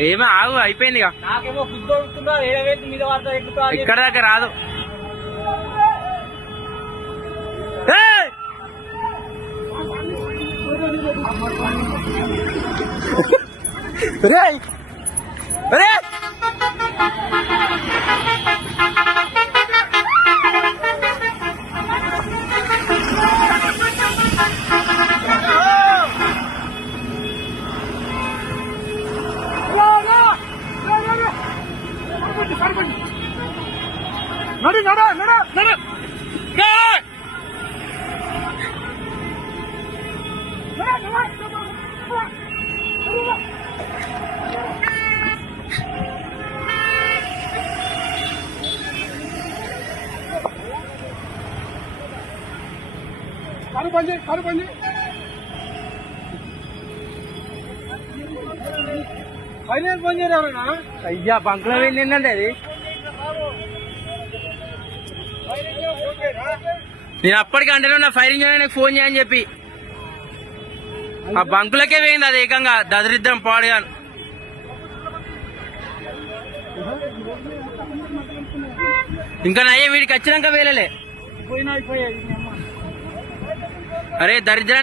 ఏమో ఆగు అయిపోయింది ఇక. నాకేమో గుర్తొస్తున్నా మీద వార్త ఎక్కుతా ఇక్కడ దాకా రాదు. నడు నడు నడు నడు కారు బండి ఫైనాన్స్ బంద్ చేయరా? అయ్యా బంకులో వెళ్ళిందండి అది. నేను అప్పటికి అంటే నా ఫైర్ ఇంజన్ ఫోన్ చేయని చెప్పి ఆ బంకులకే వేయింది అది ఏకంగా దరిద్రం పాడుగా. ఇంకా నయ్యే వీడికి వచ్చినాక వేలలే. పోయినా అరే దరిద్రం.